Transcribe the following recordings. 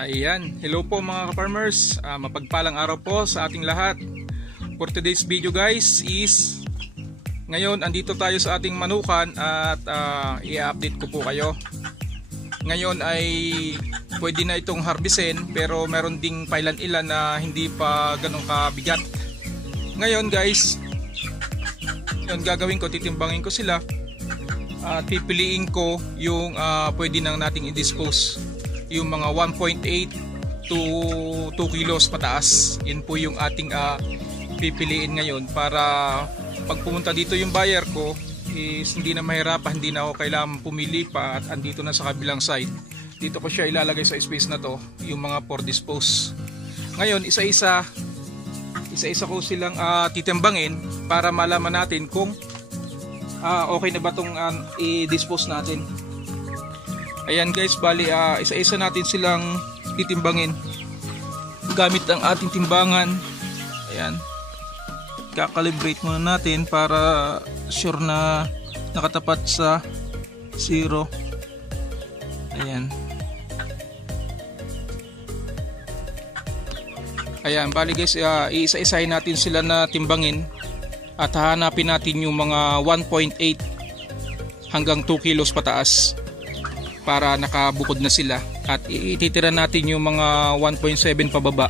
Ayan, hello po mga ka-farmers, mapagpalang araw po sa ating lahat. For today's video guys is, ngayon andito tayo sa ating manukan at i-update ko po kayo. Ngayon ay pwede na itong harvestin pero meron ding pailan-ilan na hindi pa ganun kabigat. Ngayon guys, yun gagawin ko, titimbangin ko sila at pipiliin ko yung pwede nang nating i-dispose. Yung mga 1.8 to 2 kilos pataas. Yun po yung ating pipiliin ngayon para pag pumunta dito yung buyer ko is hindi na mahirapan, hindi na ako kailangan pumili pa at andito na sa kabilang side. Dito ko siya ilalagay sa space na to, yung mga for dispose. Ngayon isa-isa ko silang titimbangin para malaman natin kung okay na ba itong i-dispose natin. Ayan guys, bali isa-isa natin silang titimbangin gamit ang ating timbangan. Ayan, kakalibrate muna natin para sure na nakatapat sa 0. Ayan. Ayan, bali guys, iisa-isahin natin sila na timbangin at hahanapin natin yung mga 1.8 hanggang 2 kilos pataas para nakabukod na sila, at ititira natin yung mga 1.7 pababa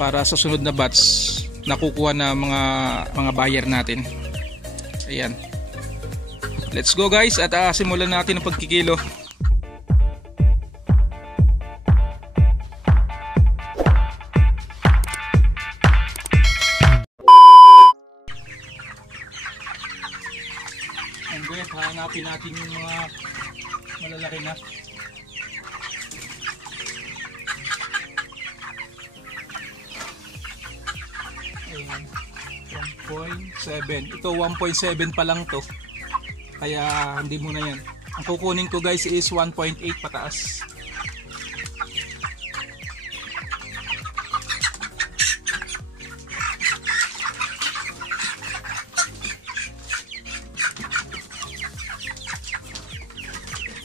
para sa sunod na batch nakukuha na mga buyer natin. Ayan, let's go guys at simulan natin ang pagkikilo. And guys, hanapin natin yung mga malalaki na. Ayan, 1.7. Ito 1.7 pa lang to, kaya hindi muna yan. Ang kukunin ko guys is 1.8 pataas.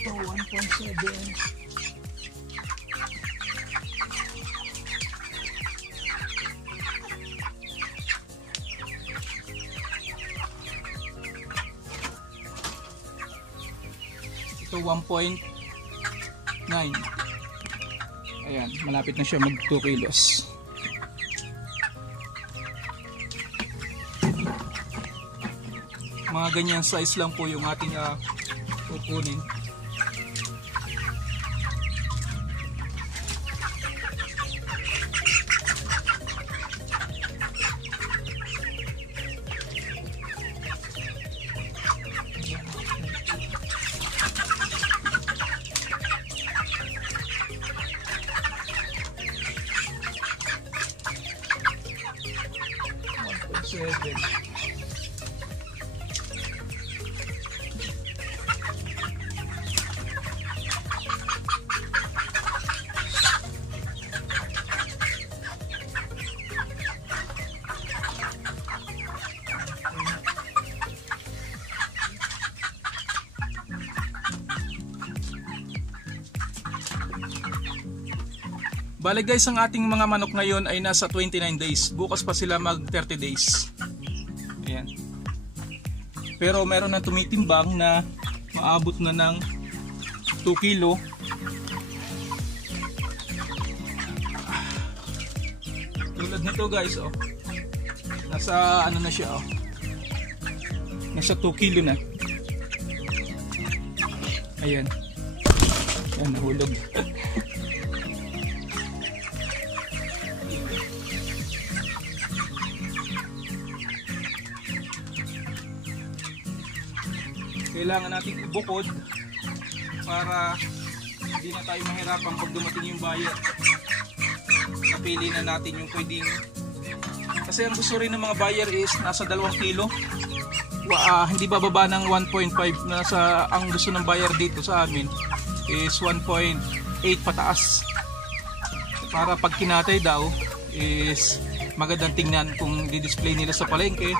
Ito 1.7. Ito 1.9. Ayan, malapit na siya mag 2 kilos. Mga ganyan size lang po yung ating kukunin. Bale guys, ang ating mga manok ngayon ay nasa 29 days. Bukas pa sila mag 30 days. Ayan. Pero meron na tumitimbang na maabot na ng 2 kilo. Tulad nito guys, oh. Nasa ano na siya, oh. Nasa 2 kilo na. Ayan. Ayan, nahulog. Kailangan natin ibukod para hindi na tayo mahirapan pag dumating yung buyer. Napili na natin yung pwedeng, kasi ang gusto rin ng mga buyer is nasa 2 kilo, hindi bababa ng 1.5. Nasa ang gusto ng buyer dito sa amin is 1.8 pataas para pag kinatay daw is magandang tingnan kung di-display nila sa palengke.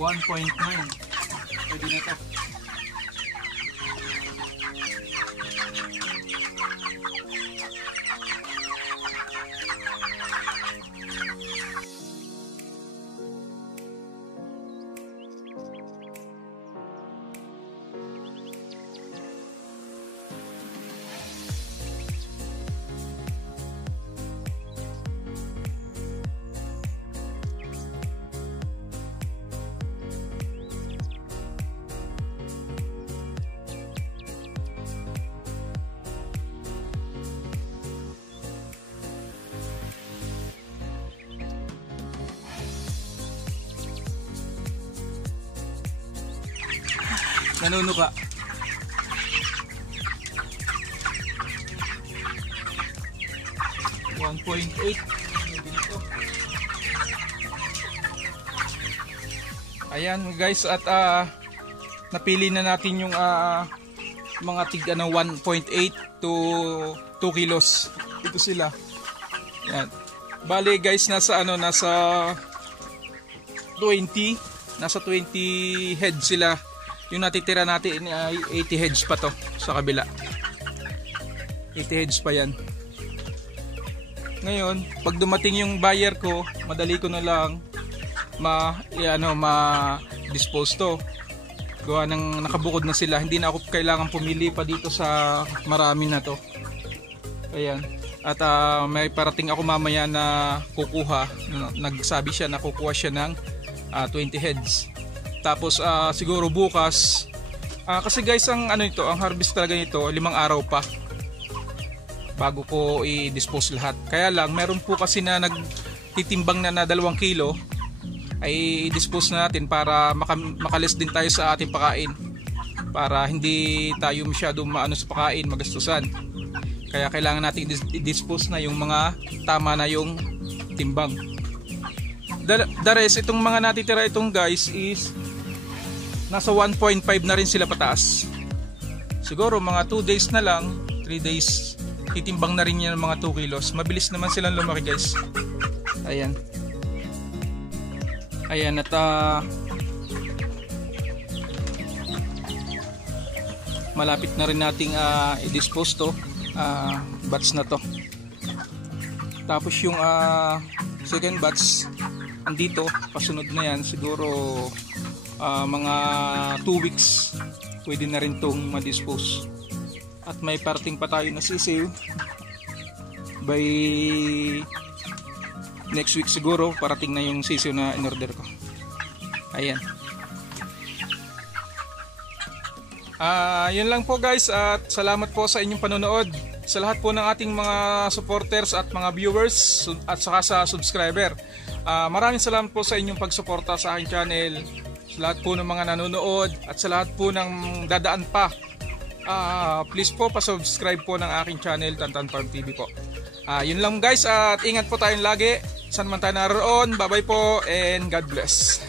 1.9. Pwede na to. Nanuno ka. $1.8. Ayan guys, at napili na natin yung mga tig 1.8 to 2 kilos. Ito sila. Yan. Bale guys, nasa 20 heads sila. Yung natitira natin ay 80 heads pa to sa kabila. 80 heads pa yan. Ngayon, pag dumating yung buyer ko, madali ko na lang ma-dispose to. Gawa ng nakabukod na sila. Hindi na ako kailangan pumili pa dito sa marami na to. Ayan. At may parating ako mamaya na kukuha. Nagsabi siya na kukuha siya ng 20 heads. Tapos siguro bukas kasi guys ang harvest talaga nito 5 araw pa bago ko i-dispose lahat. Kaya lang meron po kasi na nagtitimbang na 2 kilo ay i-dispose na natin para makalis din tayo sa ating pakain, para hindi tayo masyado sa pakain, magastusan. Kaya kailangan natin i-dispose na yung mga tama na yung timbang. The rest, itong mga natitira itong guys is nasa 1.5 na rin sila pataas. Siguro mga 2 days na lang, 3 days, titimbang na rin yan ng mga 2 kilos. Mabilis naman silang lumaki guys. Ayan. Ayan, at malapit na rin nating i-dispose to. Batch na to. Tapos yung second batch andito, pasunod na yan. Siguro mga 2 weeks pwede na rin tong ma-dispose. At may parating pa tayo na sisiw by next week siguro. Parating na yung sisiw na in-order ko. Ayan. Yun lang po guys, at salamat po sa inyong panonood, sa lahat po ng ating mga supporters at mga viewers at saka sa subscriber. Maraming salamat po sa inyong pagsuporta sa aking channel, sa lahat po ng mga nanonood at sa lahat po ng dadaan pa. Please po pa-subscribe po ng aking channel, Tantan Farm TV po. Yun lang guys, at ingat po tayong lagi saan man tayo naroon. Bye bye po and God bless.